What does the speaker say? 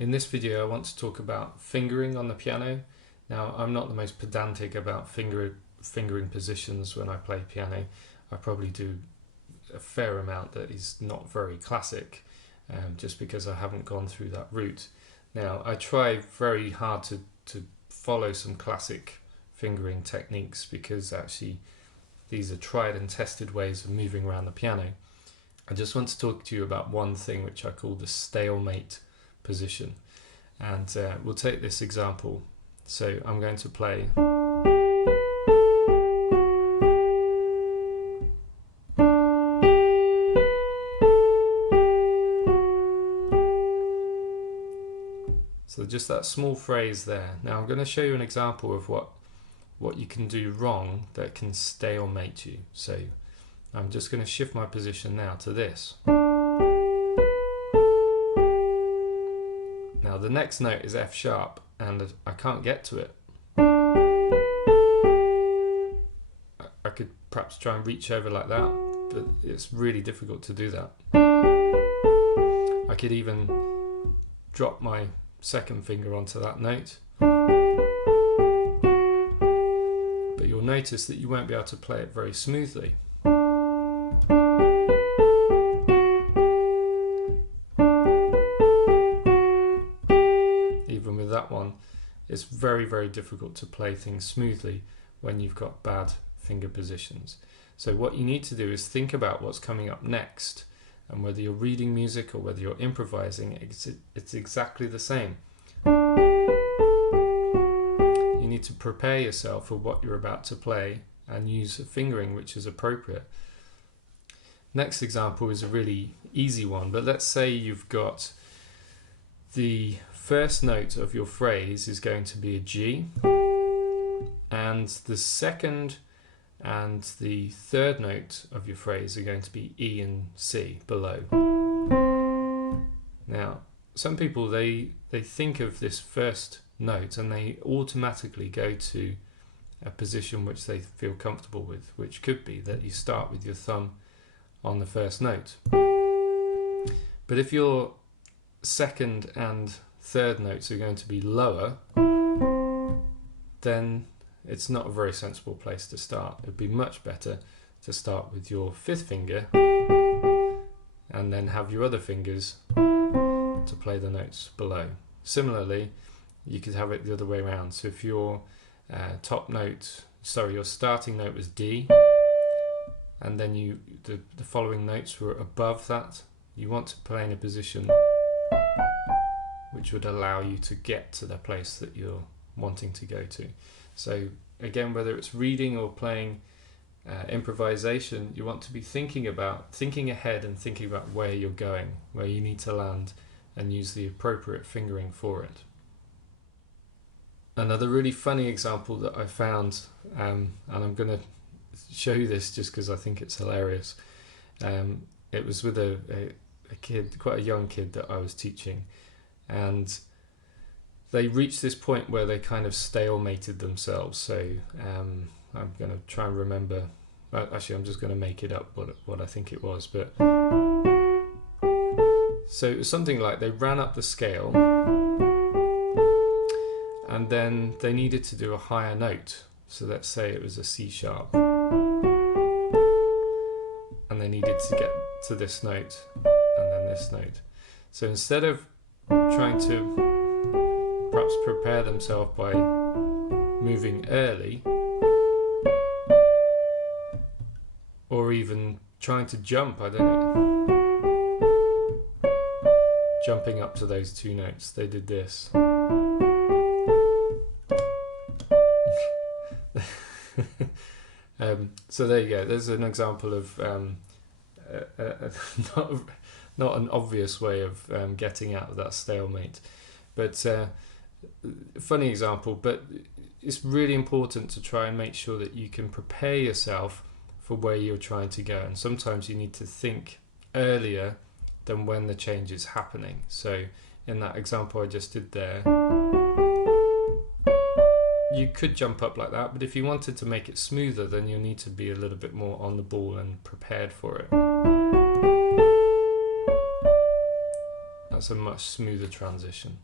In this video I want to talk about fingering on the piano. Now I'm not the most pedantic about fingering positions when I play piano. I probably do a fair amount that is not very classic, just because I haven't gone through that route. Now I try very hard to follow some classic fingering techniques because actually these are tried and tested ways of moving around the piano. I just want to talk to you about one thing which I call the stalemate position, and we'll take this example. So I'm going to play so just that small phrase there. Now I'm going to show you an example of what you can do wrong that can stalemate you. So I'm just going to shift my position now to this. Now the next note is F sharp and I can't get to it. I could perhaps try and reach over like that, but it's really difficult to do that. I could even drop my second finger onto that note, but you'll notice that you won't be able to play it very smoothly. Even with that one, it's very, very difficult to play things smoothly when you've got bad finger positions. So what you need to do is think about what's coming up next, and whether you're reading music or whether you're improvising, it's exactly the same. You need to prepare yourself for what you're about to play and use a fingering which is appropriate. Next example is a really easy one, but let's say you've got the first note of your phrase is going to be a G, and the second and the third note of your phrase are going to be E and C below. Now, some people, they think of this first note and they automatically go to a position which they feel comfortable with, which could be that you start with your thumb on the first note. But if your second and third notes are going to be lower, then it's not a very sensible place to start. It'd be much better to start with your fifth finger and then have your other fingers to play the notes below. Similarly, you could have it the other way around. So if your your starting note was D, and then the following notes were above that, you want to play in a position which would allow you to get to the place that you're wanting to go to. So again, whether it's reading or playing improvisation, you want to be thinking ahead and thinking about where you're going, where you need to land, and use the appropriate fingering for it. Another really funny example that I found, and I'm going to show you this just because I think it's hilarious. It was with a kid, quite a young kid that I was teaching, and they reached this point where they kind of stalemated themselves. So I'm going to try and remember. Actually, I'm just going to make it up what I think it was. But so it was something like they ran up the scale, and then they needed to do a higher note. So let's say it was a C sharp, and they needed to get to this note and then this note. So instead of trying to perhaps prepare themselves by moving early, or even trying to jump, I don't know, jumping up to those two notes, they did this. So there you go, there's an example of not an obvious way of getting out of that stalemate, but funny example. But it's really important to try and make sure that you can prepare yourself for where you're trying to go, and sometimes you need to think earlier than when the change is happening. So in that example I just did there, you could jump up like that, but if you wanted to make it smoother, then you'll need to be a little bit more on the ball and prepared for it. That's a much smoother transition.